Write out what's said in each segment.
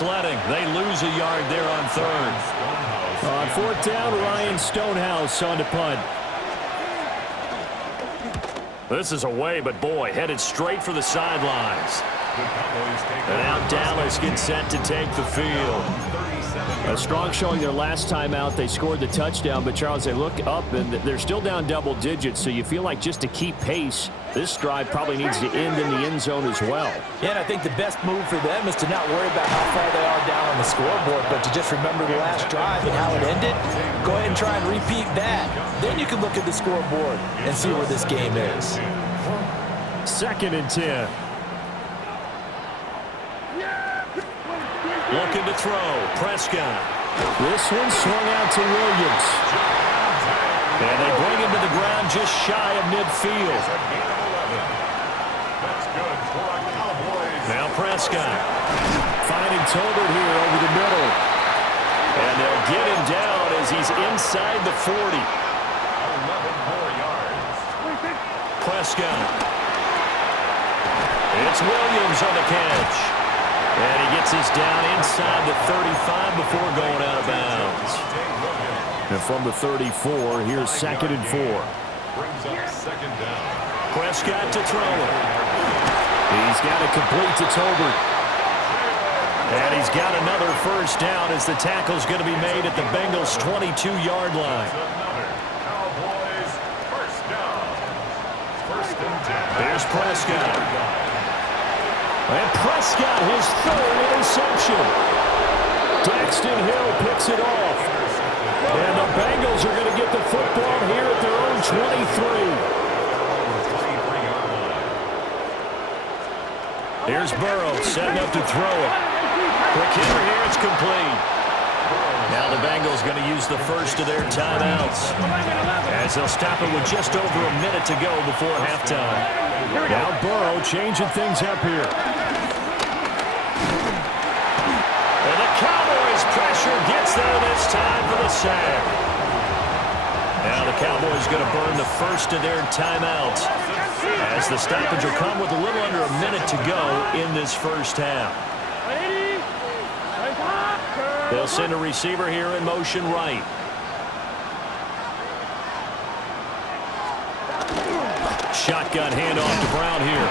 sledding. They lose a yard there on third. On fourth down, Ryan Stonehouse on to punt. This is away, but boy, headed straight for the sidelines. And now Dallas gets set to take the field. A strong showing their last time out. They scored the touchdown, but Charles, they look up and they're still down double digits, so you feel like just to keep pace, this drive probably needs to end in the end zone as well. Yeah, and I think the best move for them is to not worry about how far they are down on the scoreboard, but to just remember the last drive and how it ended. Go ahead and try and repeat that. Then you can look at the scoreboard and see where this game is. 2nd and 10. Looking to throw. Prescott. This one swung out to Williams. And they bring him to the ground just shy of midfield. Now Prescott. Finding Tolbert here over the middle. And they'll get him down as he's inside the 40. 11 more yards. Prescott. It's Williams on the catch. And he gets us down inside the 35 before going out of bounds. And from the 34, here's 2nd and 4. Brings up 2nd down. Prescott to throw it. He's got it complete to Tolbert. And he's got another first down as the tackle's going to be made at the Bengals' 22-yard line. Cowboys first down. 1st and 10. Here's Prescott. And Prescott, his 3rd interception. Daxton Hill picks it off. And the Bengals are going to get the football here at their own 23. Here's Burrow setting up to throw it. Quick hitter here, it's complete. Now the Bengals going to use the first of their timeouts, as they'll stop it with just over a minute to go before halftime. Now Burrow changing things up here. And the Cowboys pressure gets there this time for the sack. Now the Cowboys going to burn the first of their timeouts, as the stoppage will come with a little under a minute to go in this first half. They'll send a receiver here in motion right. Shotgun handoff to Brown here.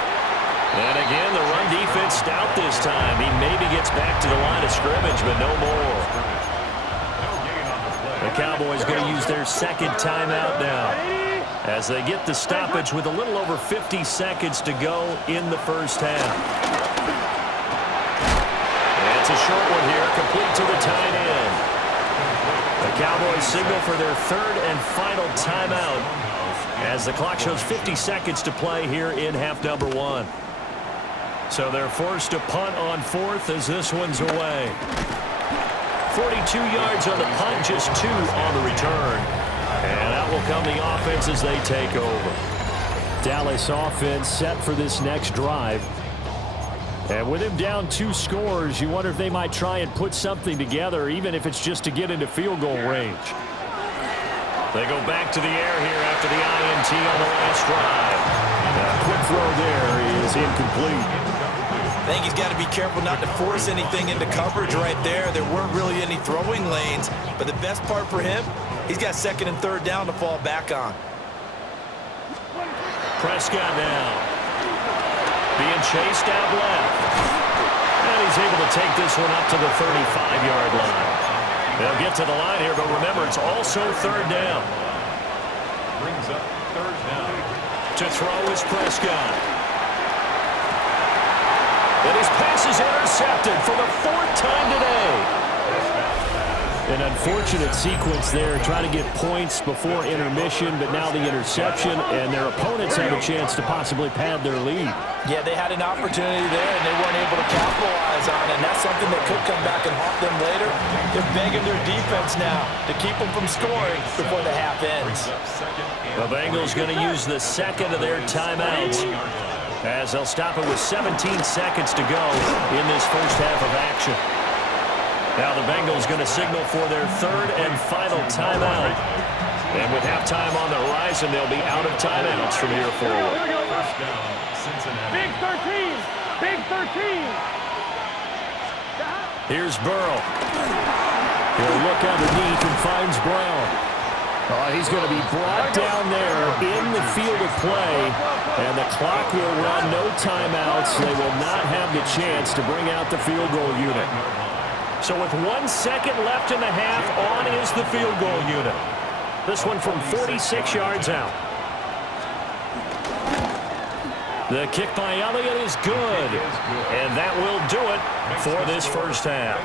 And again, the run defense stout this time. He maybe gets back to the line of scrimmage, but no more. The Cowboys going to use their 2nd timeout now, as they get the stoppage with a little over 50 seconds to go in the first half. And it's a short one here, complete to the tight end. The Cowboys signal for their 3rd and final timeout, as the clock shows 50 seconds to play here in half number 1. So they're forced to punt on 4th as this one's away. 42 yards on the punt, just 2 on the return. And out will come the offense as they take over. Dallas offense set for this next drive. And with him down 2 scores, you wonder if they might try and put something together, even if it's just to get into field goal range. They go back to the air here after the INT on the last drive. A quick throw there is incomplete. I think he's got to be careful not to force anything into coverage right there. There weren't really any throwing lanes, but the best part for him, he's got 2nd and 3rd down to fall back on. Prescott now. Being chased out left. And he's able to take this one up to the 35-yard line. They'll get to the line here, but remember, it's also 3rd down. Brings up 3rd down. To throw is Prescott. And his pass is intercepted for the 4th time today. An unfortunate sequence there, trying to get points before intermission, but now the interception, and their opponents have a chance to possibly pad their lead. Yeah, they had an opportunity there, and they weren't able to capitalize on it, and that's something that could come back and haunt them later. They're begging their defense now to keep them from scoring before the half ends. The Bengals going to use the 2nd of their timeouts, as they'll stop it with 17 seconds to go in this first half of action. Now the Bengals going to signal for their 3rd and final timeout. And with halftime on the horizon, they'll be out of timeouts from here forward. First down, Cincinnati. Big 13! Big 13! Here's Burrow. He'll look underneath and finds Brown. Oh, he's going to be brought down there in the field of play, and the clock will run. No timeouts. They will not have the chance to bring out the field goal unit. So with 1 second left in the half, on is the field goal unit. This one from 46 yards out. The kick by Elliott is good, and that will do it for this first half.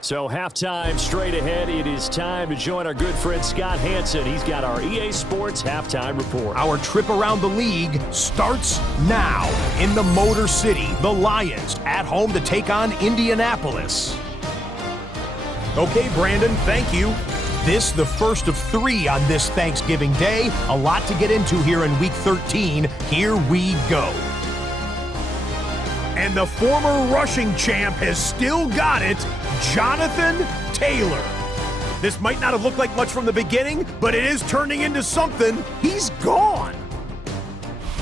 So halftime straight ahead. It is time to join our good friend Scott Hanson. He's got our EA Sports halftime report. Our trip around the league starts now in the Motor City. The Lions at home to take on Indianapolis. Okay, Brandon, thank you. This the first of 3 on this Thanksgiving Day. A lot to get into here in Week 13. Here we go. And the former rushing champ has still got it, Jonathan Taylor. This might not have looked like much from the beginning, but it is turning into something. He's gone.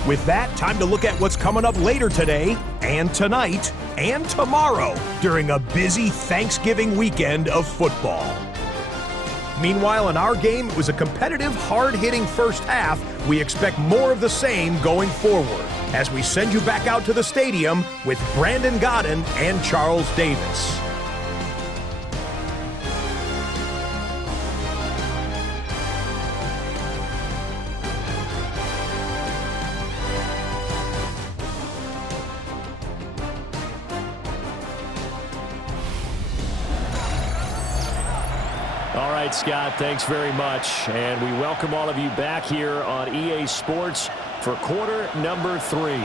With that, time to look at what's coming up later today and tonight and tomorrow during a busy Thanksgiving weekend of football. Meanwhile, in our game, it was a competitive, hard-hitting first half. We expect more of the same going forward as we send you back out to the stadium with Brandon Godden and Charles Davis. All right, Scott, thanks very much. And we welcome all of you back here on EA Sports for quarter number 3.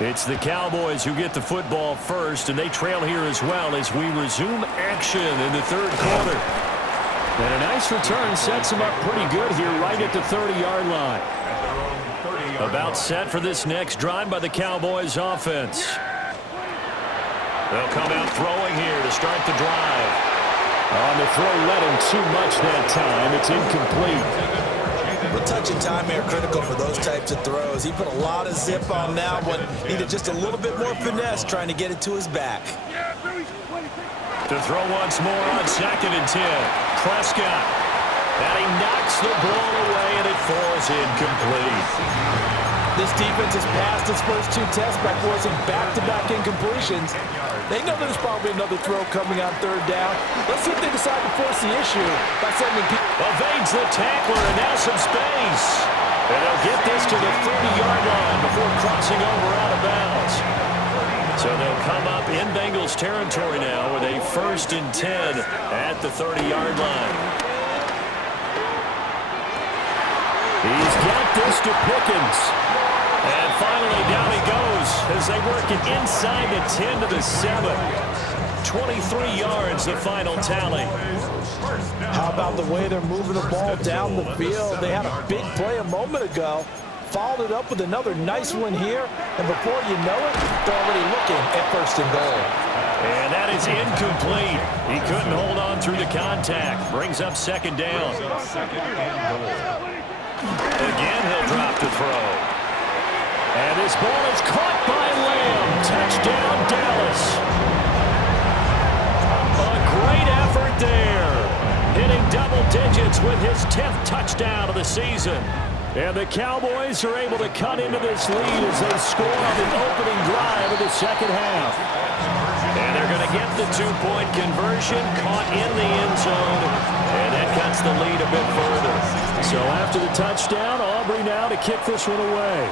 It's the Cowboys who get the football first, and they trail here as well as we resume action in the third quarter. And a nice return sets them up pretty good here right at the 30-yard line. About set for this next drive by the Cowboys offense. They'll come out throwing here to start the drive. On the throw, led him too much that time. It's incomplete. Well, touch and time here critical for those types of throws. He put a lot of zip on that one. Needed just a little bit more finesse trying to get it to his back. To throw once more on 2nd and 10. Prescott. And he knocks the ball away, and it falls incomplete. This defense has passed its first 2 tests by forcing back-to-back incompletions. They know there's probably another throw coming on 3rd down. Let's see if they decide to force the issue by sending people. Evades the tackler, and now some space. And they'll get this to the 30-yard line before crossing over out of bounds. So they'll come up in Bengals territory now with a 1st and 10 at the 30-yard line. He's got this to Pickens. And finally, down he goes as they work it inside the 10 to the 7. 23 yards, the final tally. How about the way they're moving the ball down the field? They had a big play a moment ago. Followed it up with another nice one here. And before you know it, they're already looking at 1st and goal. And that is incomplete. He couldn't hold on through the contact. Brings up 2nd down. Again, he'll drop to throw. And this ball is caught by Lamb. Touchdown, Dallas. A great effort there. Hitting double digits with his 10th touchdown of the season. And the Cowboys are able to cut into this lead as they score on the opening drive of the second half. And they're going to get the 2-point conversion, caught in the end zone. And that cuts the lead a bit further. So after the touchdown, Aubrey now to kick this one away.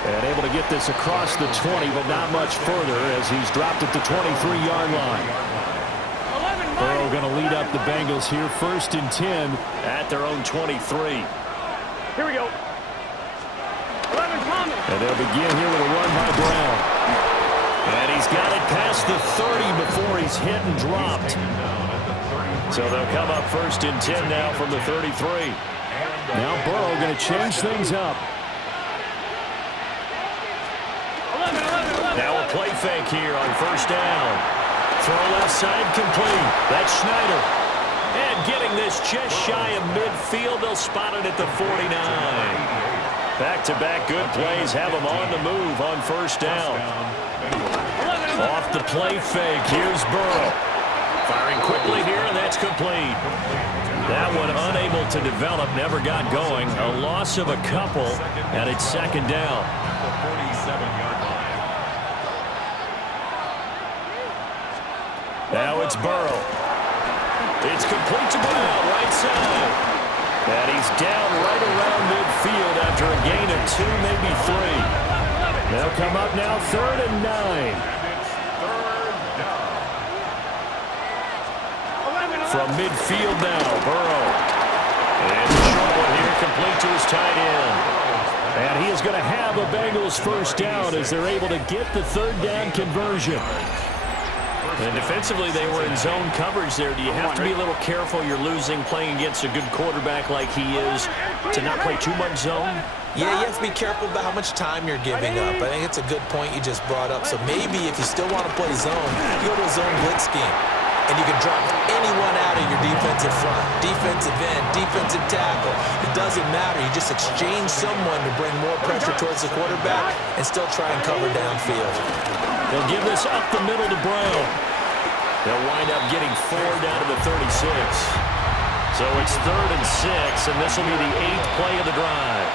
And able to get this across the 20, but not much further as he's dropped at the 23-yard line. Burrow going to lead up the Bengals here, 1st and 10 at their own 23. Here we go. 11 coming. And they'll begin here with a run by Brown. And he's got it past the 30 before he's hit and dropped. So they'll come up 1st and 10 now from the 33. Now Burrow going to change things up. Now a play fake here on 1st down. Throw left side complete. That's Schneider. And getting this just shy of midfield. They'll spot it at the 49. Back-to-back good plays have him on the move on first down. Off the play fake, here's Burrow. Firing quickly here, and that's complete. That one unable to develop, never got going. A loss of a couple, and it's second down. Now it's Burrow. It's complete to Brown, right side. And he's down right around midfield after a gain of 2, maybe 3. They'll come up now 3rd and 9. From midfield now, Burrow. And the short one here, complete to his tight end. And he is going to have a Bengals first down as they're able to get the 3rd down conversion. And defensively, they were in zone coverage there. Do you have to be a little careful? You're losing playing against a good quarterback like he is to not play too much zone? Yeah, you have to be careful about how much time you're giving up. I think it's a good point you just brought up. So maybe if you still want to play zone, you go to a zone blitz scheme. And you can drop anyone out of your defensive front, defensive end, defensive tackle. It doesn't matter. You just exchange someone to bring more pressure towards the quarterback and still try and cover downfield. They'll give this up the middle to Brown. They'll wind up getting 4 down to the 36. So it's 3rd and 6, and this will be the 8th play of the drive.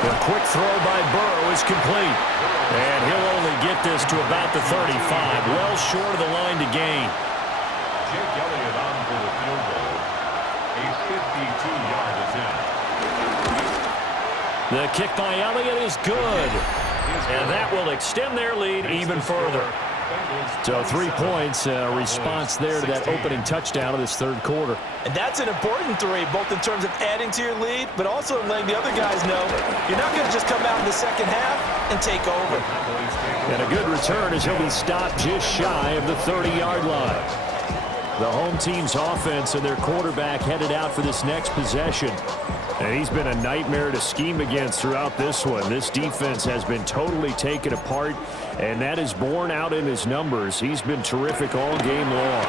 The quick throw by Burrow is complete. And he'll only get this to about the 35, well short of the line to gain. Jake Elliott on for the field goal. A 52-yard attempt. The kick by Elliott is good. And that will extend their lead even further. So 3 points, response there to that opening touchdown of this 3rd quarter. And that's an important 3, both in terms of adding to your lead, but also in letting the other guys know you're not going to just come out in the second half and take over. And a good return as he'll be stopped just shy of the 30-yard line. The home team's offense and their quarterback headed out for this next possession. And he's been a nightmare to scheme against throughout this one. This defense has been totally taken apart, and that is borne out in his numbers. He's been terrific all game long.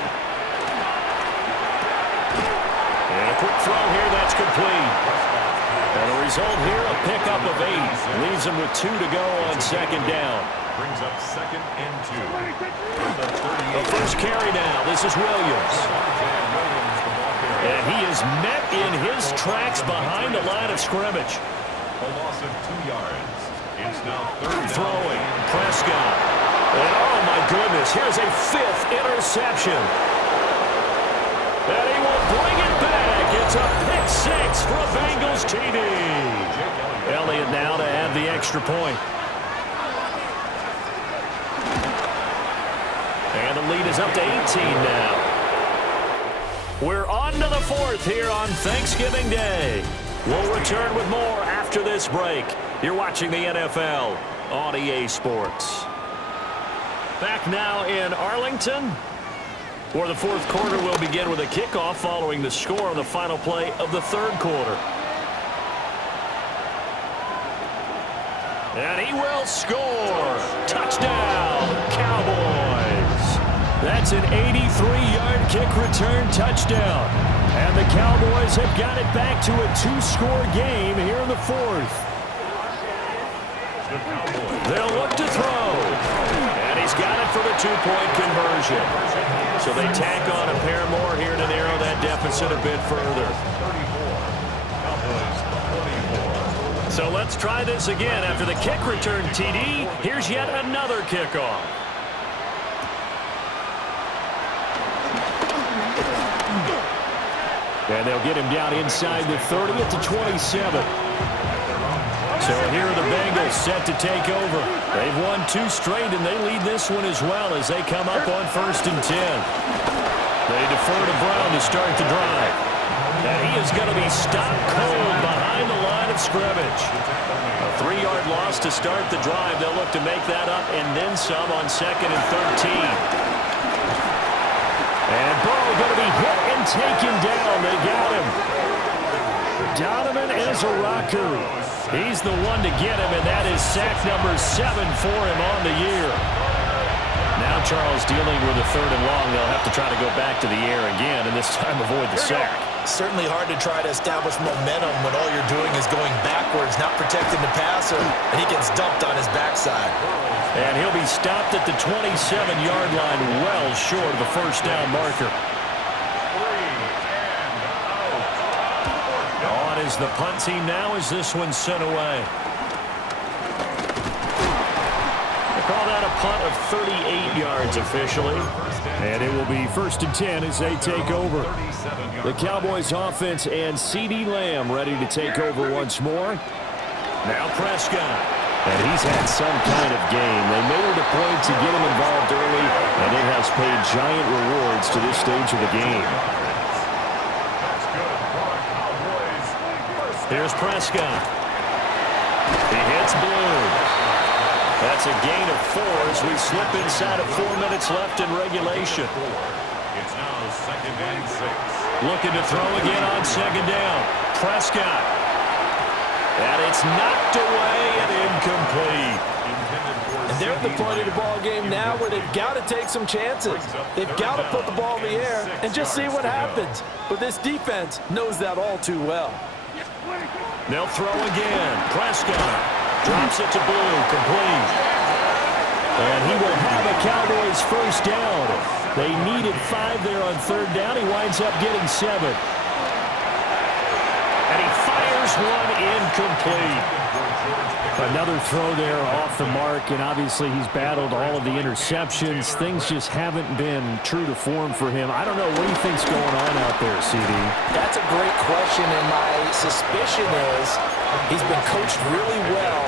And a quick throw here, that's complete. And the result here, a pickup of 8. Leaves him with 2 to go on second down. Brings up 2nd and 2. The first carry now. This is Williams. And he is met in his tracks behind the line of scrimmage. A loss of 2 yards. It's now 3rd. Throwing, Prescott. And oh my goodness, here's a 5th interception. And he will bring it back. It's a pick 6 for a Bengals TD. Elliott now to add the extra point. And the lead is up to 18 now. We're on to the 4th here on Thanksgiving Day. We'll return with more after this break. You're watching the NFL on EA Sports. Back now in Arlington, where the 4th quarter will begin with a kickoff following the score on the final play of the 3rd quarter. And he will score. Touchdown, Cowboys. That's an 83-yard kick return touchdown. And the Cowboys have got it back to a 2-score game here in the 4th. They'll look to throw. And he's got it for the 2-point conversion. So they tack on a pair more here to narrow that deficit a bit further. So let's try this again. After the kick return TD, here's yet another kickoff. And they'll get him down inside the 30 at the 27. So here are the Bengals set to take over. They've won 2 straight, and they lead this one as well as they come up on 1st and 10. They defer to Brown to start the drive. And he is going to be stopped cold behind the line of scrimmage. A 3-yard loss to start the drive. They'll look to make that up and then some on 2nd and 13. And Burrow going to be hit and taken down. They got him. Donovan Ezeraku. He's the one to get him, and that is sack number 7 for him on the year. Now Charles dealing with a 3rd and long. They'll have to try to go back to the air again, and this time avoid the sack. Certainly hard to try to establish momentum when all you're doing is going backwards, not protecting the passer, and he gets dumped on his backside. And he'll be stopped at the 27-yard line, well short of the first down marker. On is the punt team now as this one's sent away. They call that a punt of 38 yards officially. And it will be 1st and 10 as they take over. The Cowboys offense and CeeDee Lamb ready to take over once more. Now Prescott. And he's had some kind of game. They made it a point to get him involved early, and it has paid giant rewards to this stage of the game. Here's Prescott. He hits Blue. That's a gain of 4 as we slip inside of 4 minutes left in regulation. It's now 2nd and 6. Looking to throw again on 2nd down. Prescott. And it's knocked away and incomplete. And they're at the point of the ball game now where they've got to take some chances. They've got to put the ball in the air and just see what happens. But this defense knows that all too well. They'll throw again. Prescott drops it to Blue, complete. And he will have a Cowboys first down. They needed 5 there on 3rd down. He winds up getting 7. And he fires one incomplete. Another throw there off the mark, and obviously he's battled all of the interceptions. Things just haven't been true to form for him. I don't know. What do you think's going on out there, CD? That's a great question, and my suspicion is he's been coached really well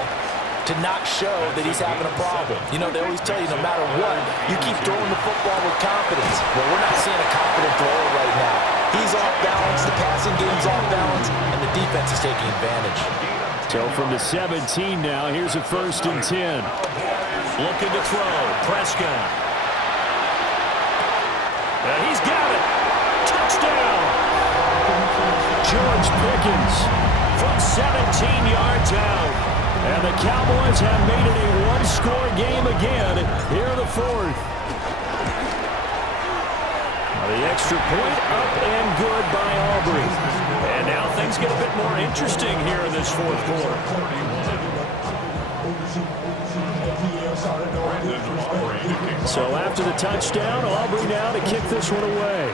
to not show that he's having a problem. You know, they always tell you no matter what, you keep throwing the football with confidence. Well, we're not seeing a confident thrower right now. He's off balance, the passing game's off balance, and the defense is taking advantage. So from the 17 now, here's a 1st and 10. Looking to throw. Prescott. And he's got it. Touchdown. George Pickens from 17 yards out. And the Cowboys have made it a one-score game again here in the 4th. The extra point up and good by Aubrey. And now things get a bit more interesting here in this 4th quarter. So after the touchdown, Aubrey now to kick this one away.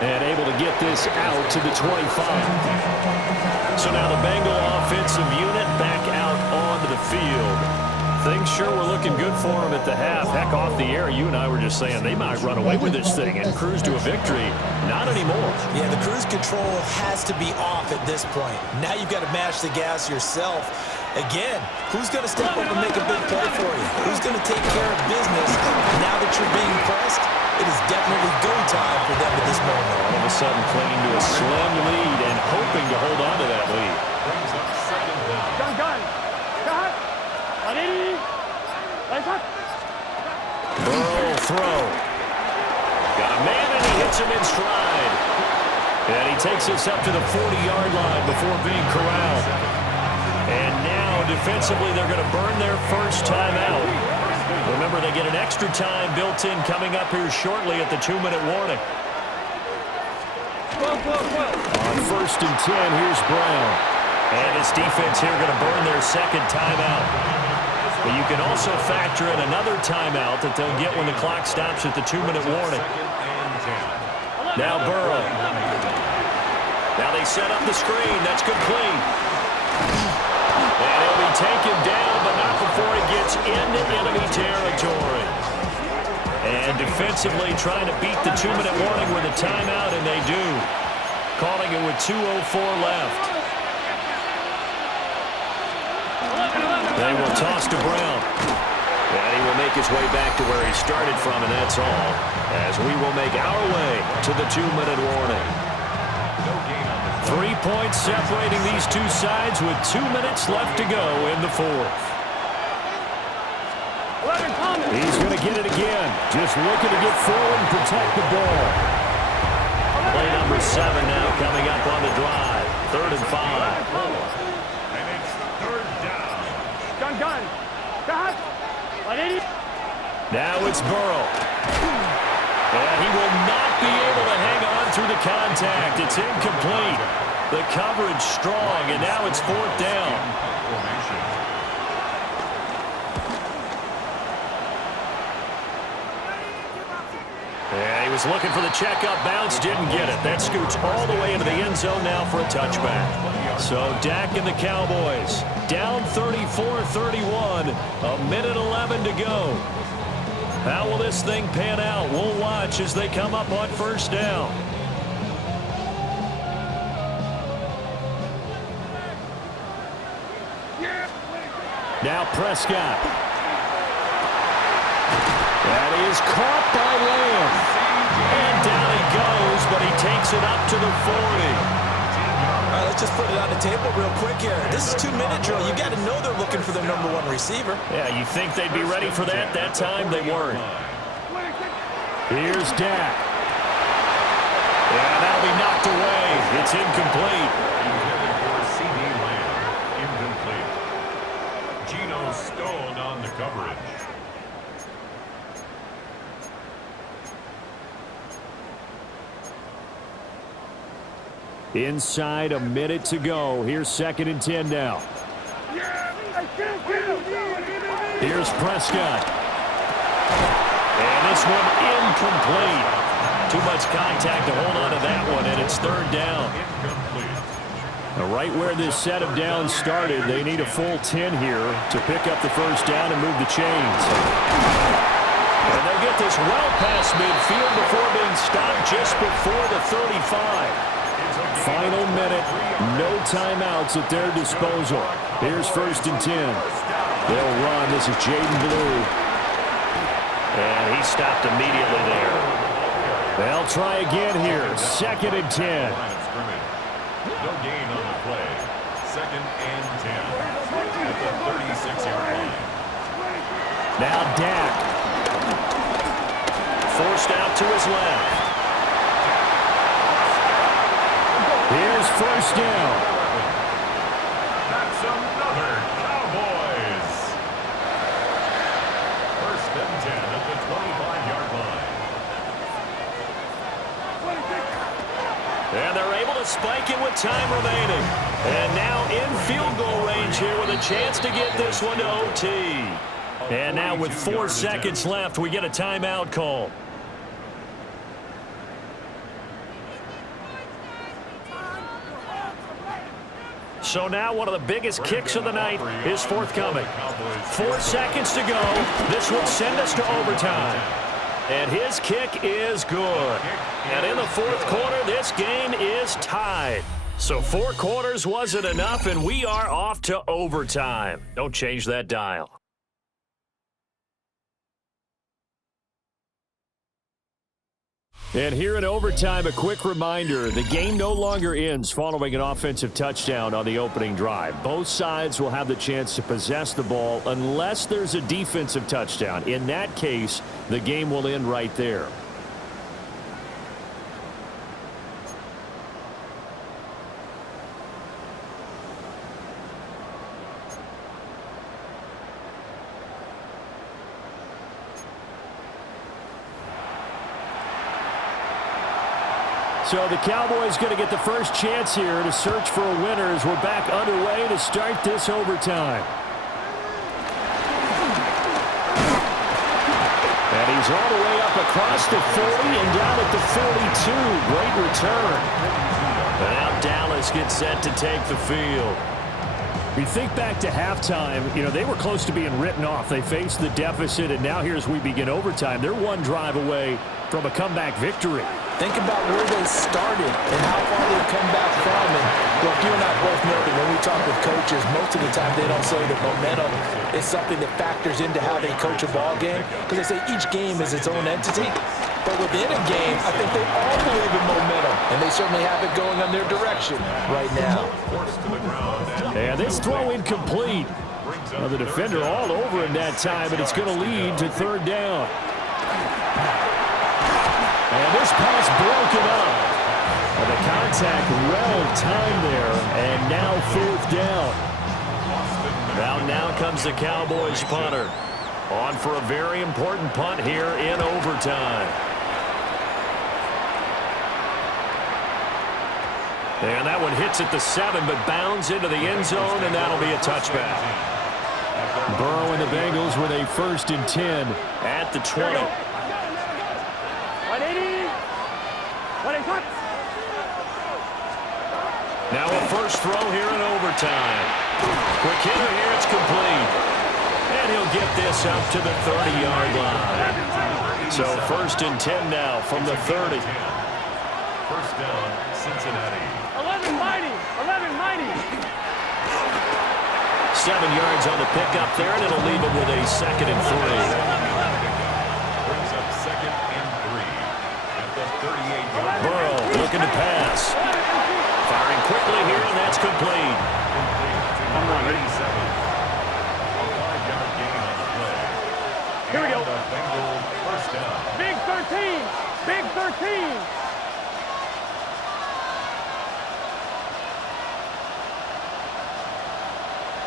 And able to get this out to the 25. So now the Bengal offensive unit back out onto the field. Things sure were looking good for them at the half. Heck, off the air, you and I were just saying they might run away with this thing and cruise to a victory. Not anymore. Yeah, the cruise control has to be off at this point. Now you've got to mash the gas yourself. Again, who's going to step up and make a big play for you? Who's going to take care of business now that you're being pressed? It is definitely go time for them at this moment. All of a sudden clinging to a slim lead and hoping to hold on to that lead. Brings up 2nd down. Burrow throw. Got a man and he hits him in stride. And he takes us up to the 40-yard line before being corralled. And now defensively they're going to burn their first timeout. Remember, they get an extra time built in coming up here shortly at the 2-minute warning. On 1st and 10, here's Brown. And his defense here going to burn their second timeout. But you can also factor in another timeout that they'll get when the clock stops at the 2-minute warning. Now Burrow. Now they set up the screen. That's complete. And he'll be taken down, but not before he gets into enemy territory. And defensively trying to beat the 2-minute warning with a timeout, and they do. Calling it with 2:04 left. They will toss to Brown. And he will make his way back to where he started from, and that's all. As we will make our way to the 2-minute warning. 3 points separating these two sides with 2 minutes left to go in the 4th. He's going to get it again. Just looking to get forward and protect the ball. Play number 7 now coming up on the drive. 3rd and 5. And it's 3rd down. Now it's Burrow. And he will not be able to hang on through the contact. It's incomplete. The coverage strong, and now it's 4th down. Yeah, he was looking for the checkup bounce, didn't get it. That scoots all the way into the end zone now for a touchback. So Dak and the Cowboys down 34-31, a minute 11 to go. How will this thing pan out? We'll watch as they come up on 1st down. Now Prescott. That is caught by Lamb. And down he goes, but he takes it up to the 40. All right, let's just put it on the table real quick here. This is 2-minute drill. You got to know they're looking for their #1 receiver. Yeah, you think they'd be ready for that? That time they weren't. Here's Dak. Yeah, that'll be knocked away. It's incomplete. C.D. Lamb, incomplete. Geno Stone on the coverage. Inside a minute to go. Here's 2nd and 10 now. Here's Prescott. And this one incomplete. Too much contact to hold on to that one, and it's 3rd down. Right where this set of downs started, they need a full 10 here to pick up the 1st down and move the chains. And they'll get this well past midfield before being stopped just before the 35. Final minute, no timeouts at their disposal. Here's 1st and 10. They'll run. This is Jaden Blue. And he stopped immediately there. They'll try again here. 2nd and 10. No gain on the play. 2nd and 10 at the 36-yard line. Now Dak. Forced out to his left. Here's 1st down. That's another Cowboys. 1st and 10 at the 25-yard line. And they're able to spike it with time remaining. And now in field goal range here with a chance to get this one to OT. And now with 4 seconds left, we get a timeout call. So now one of the biggest kicks of the night is forthcoming. 4 seconds to go. This will send us to overtime. And his kick is good. And in the 4th quarter, this game is tied. So 4 quarters wasn't enough, and we are off to overtime. Don't change that dial. And here in overtime, a quick reminder, the game no longer ends following an offensive touchdown on the opening drive. Both sides will have the chance to possess the ball unless there's a defensive touchdown. In that case, the game will end right there. So the Cowboys going to get the first chance here to search for a winner as we're back underway to start this overtime. And he's all the way up across the 40 and down at the 42. Great return. And now Dallas gets set to take the field. We think back to halftime, you know, they were close to being written off. They faced the deficit, and now here's we begin overtime. They're one drive away from a comeback victory. Think about where they started and how far they've come back from. And look, you and I both know that when we talk with coaches, most of the time they don't say that momentum is something that factors into how they coach a ball game, because they say each game is its own entity. But within a game, I think they all believe in momentum, and they certainly have it going on their direction right now. And this throw incomplete. Well, the defender all over him that time, and it's going to lead to 3rd down. And this pass broken up. And the contact well timed there, and now 4th down. Now comes the Cowboys punter. On for a very important punt here in overtime. And that one hits at the 7, but bounds into the end zone, and that'll be a touchback. Burrow and the Bengals with a 1st and 10 at the 20. 180. 180. Now a first throw here in overtime. Quick hitter here, it's complete. And he'll get this up to the 30-yard line. So 1st and 10 now from the 30. First down, Cincinnati. 11 mighty. 11 mighty. 7 yards on the pickup there, and it'll leave him with a 2nd and 3. Brings up 2nd and 3 at the 38-yard line. Burrow looking to pass. Firing quickly here, and that's complete. I'm not ready. 87. A 5-yard gain on the play. Here we go. The Bengals first down. Big 13. Big 13.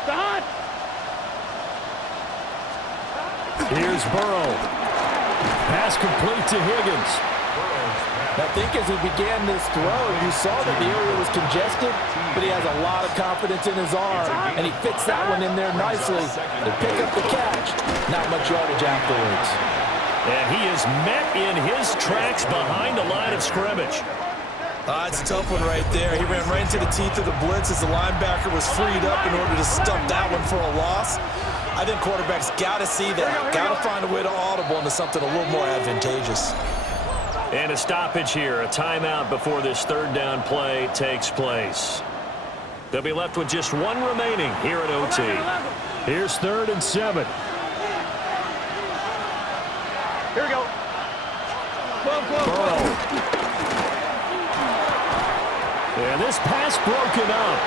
The hunt. Here's Burrow. Pass complete to Higgins. I think as he began this throw, you saw that the area was congested, but he has a lot of confidence in his arm, and he fits that one in there nicely to pick up the catch. Not much yardage afterwards. And he is met in his tracks behind the line of scrimmage. It's a tough one right there. He ran right into the teeth of the blitz as the linebacker was freed up in order to stump that one for a loss. I think quarterbacks got to see that. Got to find a way to audible into something a little more advantageous. And a stoppage here, a timeout before this 3rd down play takes place. They'll be left with just 1 remaining here at OT. Here's 3rd and 7. Here we go. Burrow. And this pass broken up.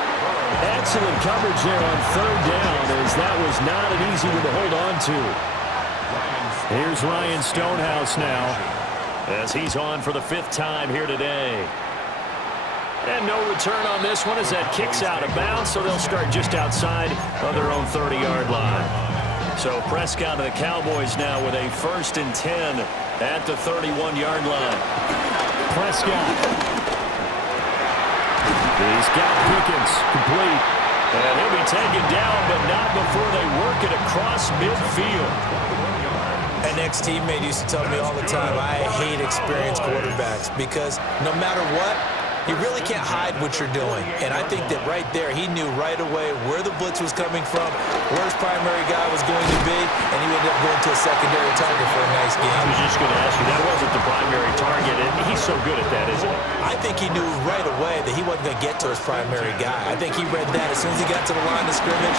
Excellent coverage there on 3rd down, as that was not an easy one to hold on to. Here's Ryan Stonehouse now, as he's on for the 5th time here today. And no return on this one as that kicks out of bounds, so they'll start just outside of their own 30-yard line. So Prescott and the Cowboys now with a 1st and 10 at the 31-yard line. Prescott. He's got Pickens complete. And he'll be taken down, but not before they work it across midfield. An ex-teammate used to tell me all the time, I hate experienced quarterbacks because no matter what, you really can't hide what you're doing. And I think that right there, he knew right away where the blitz was coming from, where his primary guy was going to be, and he ended up going to a secondary target for a nice game. I was just going to ask you, that wasn't the primary target, and he's so good at that, isn't he? I think he knew right away that he wasn't going to get to his primary guy. I think he read that as soon as he got to the line of scrimmage,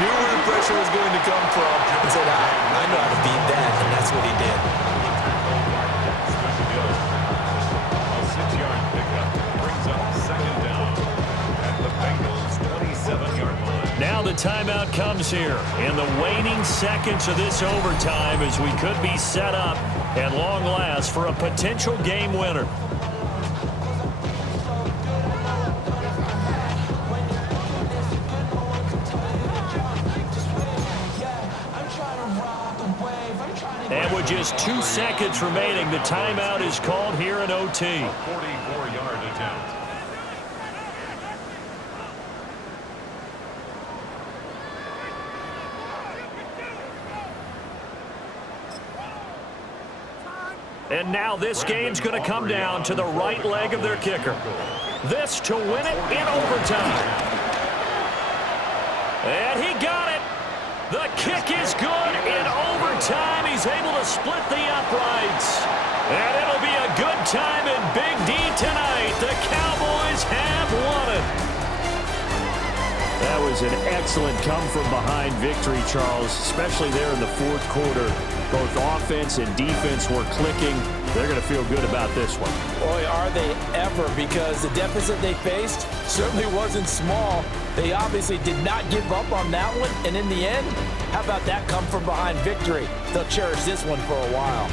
knew where the pressure was going to come from, and said, I know how to beat that, and that's what he did. A 6-yard pickup brings up 2nd down at the Bengals 27-yard line. Now the timeout comes here in the waning seconds of this overtime, as we could be set up at long last for a potential game winner. And with just 2 seconds remaining, the timeout is called here in OT. 44-yard attempt. And now this game's going to come down to the right leg of their kicker. This to win it in overtime. And he got it. The kick is good in overtime. He's able to split the uprights. And it'll be a good time in Big D tonight. The Cowboys have won it. That was an excellent come-from-behind victory, Charles, especially there in the 4th quarter. Both offense and defense were clicking. They're going to feel good about this one. Boy, are they ever, because the deficit they faced certainly wasn't small. They obviously did not give up on that one, and in the end, how about that come-from-behind victory? They'll cherish this one for a while.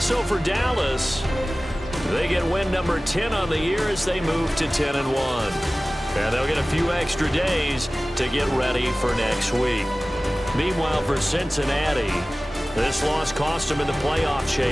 So for Dallas, they get win number 10 on the year as they move to 10-1. And they'll get a few extra days to get ready for next week. Meanwhile, for Cincinnati, this loss cost them in the playoff chase.